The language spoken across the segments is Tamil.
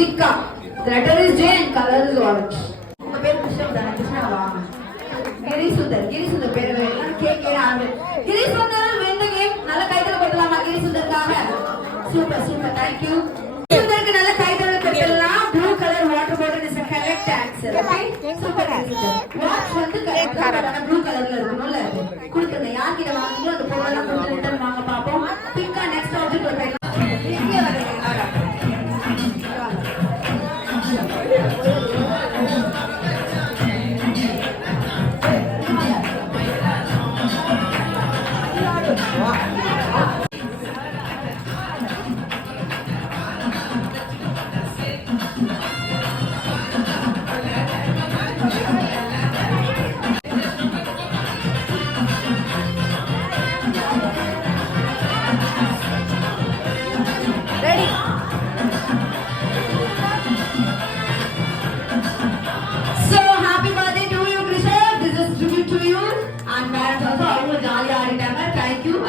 Pika. The letter is J and color is orange. உங்க பேர் கிருஷ்ணா கிருஷ்ணாவா? கிரிசுந்தர் பேர் எல்லாம் கேட்கிறாங்க. கிரிசுந்தர் win the game. நல்ல கைதல கொடுக்கலாமா கிரிசுந்தருக்காக? Super super, thank you. கிரிசுந்தருக்கு நல்ல கைதல கொடுக்கலாம். Blue color water bottle is a correct answer. Okay? Super கிரிசுந்தர். Watch வந்து கரெக்டான blue colorல இருக்கணும்ல. கொடுத்துங்க. யார்கிட்ட வாங்குறீங்களோ அந்த பொருளெல்லாம் கொடுத்து ரிட்டர்ன் வாங்க பாப்போம். பிக்கா நெக்ஸ்ட் ஆப்ஜெக்ட் கொடுக்கலாம். இங்க வரீங்க.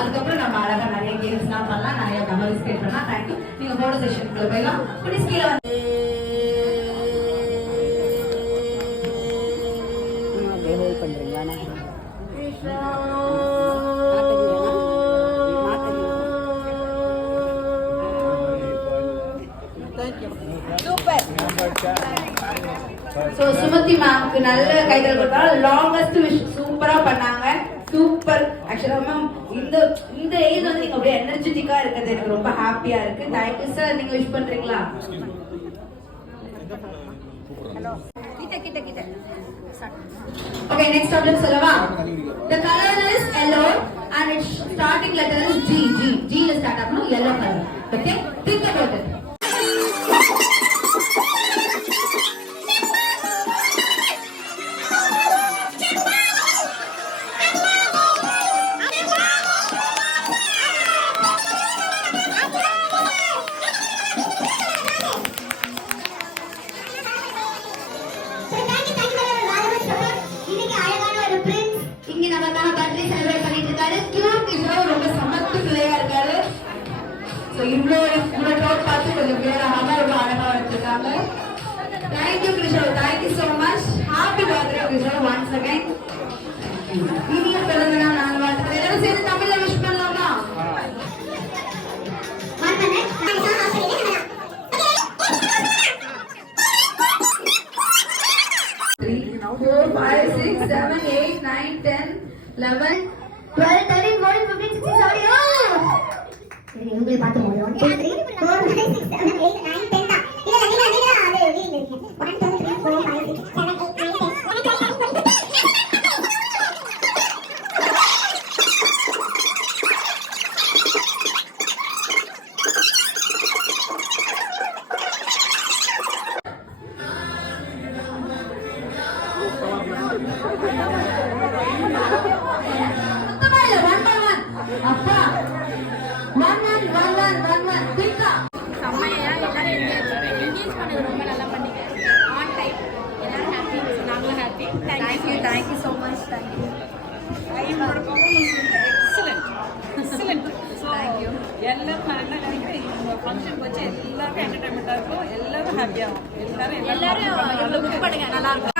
அதுக்கப்புறம் நம்ம அழகா நிறைய கேம்ஸ்லாம் பண்ணலாம், நிறைய மெமரிஸ் கிரியேட் பண்ணலாம். தேங்க்யூ. நீங்க போன செஷனுக்குள்ள போயிடலாம். ப்ளீஸ் கீழே வந்து பண்றீங்களா? சோ சுமதி மேம்க்கு நல்ல கைதல் கொடுத்தாங்க. லாங்கஸ்ட் விஷ் சூப்பரா பண்ணாங்க. சூப்பர். ஆக்சுவலா மேம் இந்த ஏஜ் வந்து நீங்க அப்படியே எனர்ஜெட்டிக்கா இருக்கிறது எனக்கு ரொம்ப ஹாப்பியா இருக்கு. Thank you sir. நீங்க விஷ் பண்றீங்களா? ஹலோ கிட்ட ஓகே, நெக்ஸ்ட் ஆப்ஜெக்ட் சொல்லவா? The color is yellow and its starting letter is G ல ஸ்டார்ட் ஆகணும். yellow color. Okay, think about it. Thank you, Krishna. Thank you so much. Happy birthday, Krishna, once again. இனிய பிறந்தநாள் நல்வாழ்த்துக்கள். எல்லாரும் சேர்ந்து தமிழ்ல விஷ் பண்ணலாமா? 1 minute. 3 4 5 6 7 8 9 10 11 12 13 14 15 16 17 உங்களை பார்த்து போடு. 1 2 3 4 5 6 7 8 9 10 தான். இல்ல அது வெளியில இருக்கு. 1 2 3 4 5 6 7 8 9 10. அப்பா 1 1 பிக்கா செம்மையா எல்லாரும் என்கேஜ் பண்ணது ரொம்ப நல்லா பண்ணீங்க. ஆன் டைம் எல்லாரும் ஹாப்பி, நாங்களும் happy. Thank you so much. Thank you. ஐயோட பர்ஃபார்மன்ஸ் எக்ஸலென்ட். ஸோ எல்லாரும் நான் என்ன நினைக்கிறேன், இந்த ஃபங்க்ஷன் வச்சு எல்லாருக்கும் என்டர்டைன்மெண்ட்டாக இருக்கும், எல்லாரும் ஹாப்பியாகும். எல்லாரும் புக் பண்ணுங்க, நல்லா இருக்கும்.